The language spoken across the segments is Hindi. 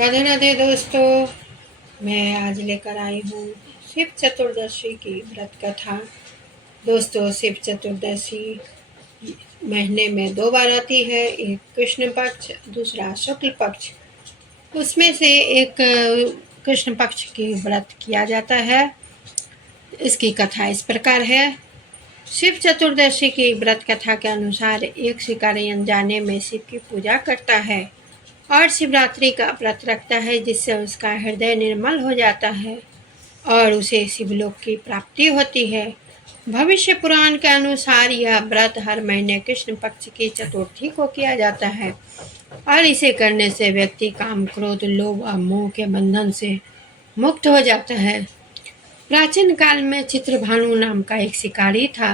राधे राधे दोस्तों। मैं आज लेकर आई हूँ शिव चतुर्दशी की व्रत कथा। दोस्तों, शिव चतुर्दशी महीने में 2 बार आती है, एक कृष्ण पक्ष, दूसरा शुक्ल पक्ष। उसमें से एक कृष्ण पक्ष की व्रत किया जाता है। इसकी कथा इस प्रकार है। शिव चतुर्दशी की व्रत कथा के अनुसार एक शिकारी अनजाने में शिव की पूजा करता है और शिवरात्रि का व्रत रखता है, जिससे उसका हृदय निर्मल हो जाता है और उसे शिवलोक की प्राप्ति होती है। भविष्य पुराण के अनुसार यह व्रत हर महीने कृष्ण पक्ष की चतुर्थी को किया जाता है और इसे करने से व्यक्ति काम, क्रोध, लोभ और मोह के बंधन से मुक्त हो जाता है। प्राचीन काल में चित्रभानु नाम का एक शिकारी था,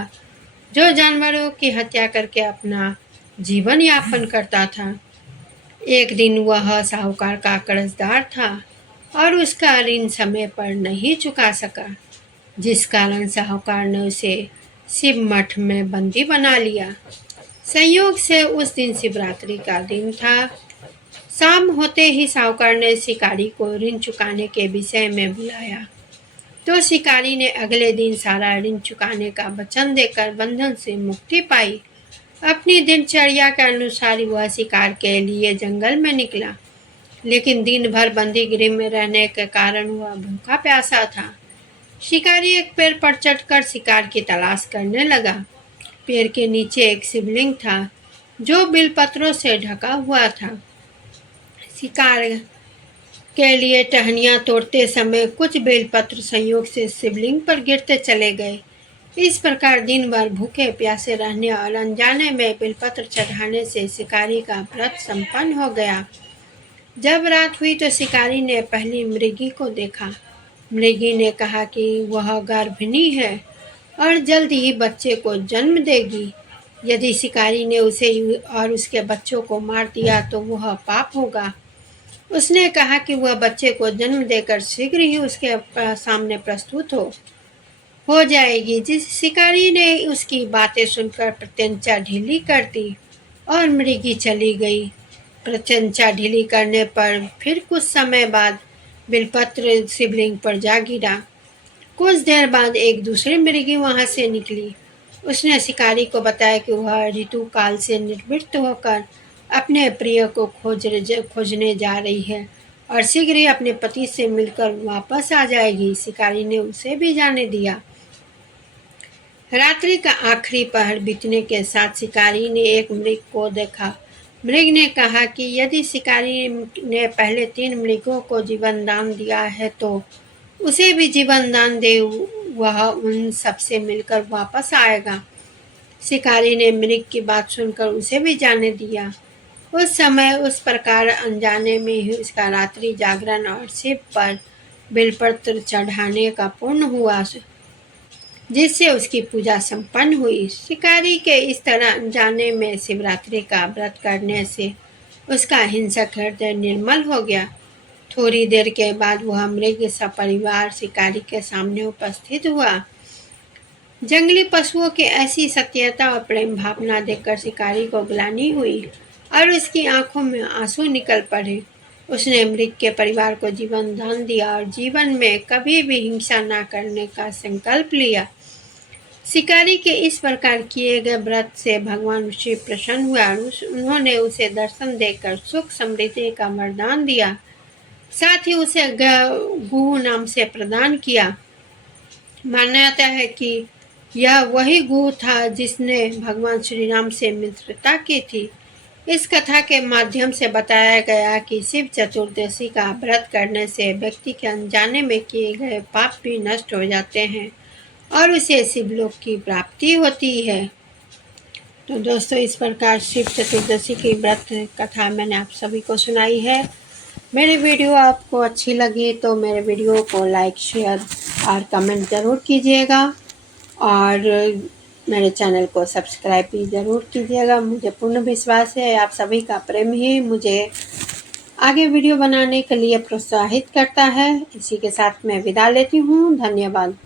जो जानवरों की हत्या करके अपना जीवन यापन करता था। एक दिन वह साहूकार का कर्जदार था और उसका ऋण समय पर नहीं चुका सका, जिस कारण साहूकार ने उसे शिव मठ में बंदी बना लिया। संयोग से उस दिन शिवरात्रि का दिन था। शाम होते ही साहूकार ने शिकारी को ऋण चुकाने के विषय में बुलाया, तो शिकारी ने अगले दिन सारा ऋण चुकाने का वचन देकर बंधन से मुक्ति पाई। अपनी दिनचर्या के अनुसार वह शिकार के लिए जंगल में निकला, लेकिन दिन भर बंदी गृह में रहने के कारण वह भूखा प्यासा था। शिकारी एक पेड़ पर चढ़कर शिकार की तलाश करने लगा। पेड़ के नीचे एक शिवलिंग था, जो बिलपत्रों से ढका हुआ था। शिकार के लिए टहनियाँ तोड़ते समय कुछ बेलपत्र संयोग से शिवलिंग पर गिरते चले गए। इस प्रकार दिन भर भूखे प्यासे रहने और अनजाने में बेलपत्र चढ़ाने से शिकारी का व्रत संपन्न हो गया। जब रात हुई तो शिकारी ने पहली मृगी को देखा। मृगी ने कहा कि वह गर्भिणी है और जल्द ही बच्चे को जन्म देगी। यदि शिकारी ने उसे और उसके बच्चों को मार दिया तो वह पाप होगा। उसने कहा कि वह बच्चे को जन्म देकर शीघ्र ही उसके सामने प्रस्तुत हो जाएगी। जिस शिकारी ने उसकी बातें सुनकर प्रत्यंचा ढीली कर दी और मृगी चली गई। प्रत्यंचा ढीली करने पर फिर कुछ समय बाद बिलपत्र शिवलिंग पर जा गिरा। कुछ देर बाद एक दूसरी मृगी वहां से निकली। उसने शिकारी को बताया कि वह ऋतु काल से निवृत्त होकर अपने प्रिय को खोजने जा रही है और शीघ्र ही अपने पति से मिलकर वापस आ जाएगी। शिकारी ने उसे भी जाने दिया। रात्रि का आखिरी पहर बीतने के साथ शिकारी ने एक मृग को देखा। मृग ने कहा कि यदि शिकारी ने पहले 3 मृगों को जीवन दान दिया है तो उसे भी जीवन दान दे, वह उन सबसे मिलकर वापस आएगा। शिकारी ने मृग की बात सुनकर उसे भी जाने दिया। उस समय उस प्रकार अनजाने में ही उसका रात्रि जागरण और शिव पर बेलपत्र चढ़ाने का पूर्ण हुआ, जिससे उसकी पूजा संपन्न हुई। शिकारी के इस तरह अनजाने में शिवरात्रि का व्रत करने से उसका हिंसक हृदय निर्मल हो गया। थोड़ी देर के बाद वह मृग सपरिवार शिकारी के सामने उपस्थित हुआ। जंगली पशुओं की ऐसी सत्यता और प्रेम भावना देखकर शिकारी को ग्लानि हुई और उसकी आंखों में आंसू निकल पड़े। उसने मृग के परिवार को जीवन दान दिया और जीवन में कभी भी हिंसा न करने का संकल्प लिया। शिकारी के इस प्रकार किए गए व्रत से भगवान शिव प्रसन्न हुआ और उन्होंने उसे दर्शन देकर सुख समृद्धि का वरदान दिया। साथ ही उसे गुह नाम से प्रदान किया। माना जाता है कि यह वही गुह था जिसने भगवान श्री राम से मित्रता की थी। इस कथा के माध्यम से बताया गया कि शिव चतुर्दशी का व्रत करने से व्यक्ति के अनजाने में किए गए पाप भी नष्ट हो जाते हैं और उसे शिवलोक की प्राप्ति होती है। तो दोस्तों, इस प्रकार शिव चतुर्दशी की व्रत कथा मैंने आप सभी को सुनाई है। मेरी वीडियो आपको अच्छी लगी तो मेरे वीडियो को लाइक, शेयर और कमेंट ज़रूर कीजिएगा और मेरे चैनल को सब्सक्राइब भी ज़रूर कीजिएगा। मुझे पूर्ण विश्वास है आप सभी का प्रेम ही मुझे आगे वीडियो बनाने के लिए प्रोत्साहित करता है। इसी के साथ मैं विदा लेती हूँ। धन्यवाद।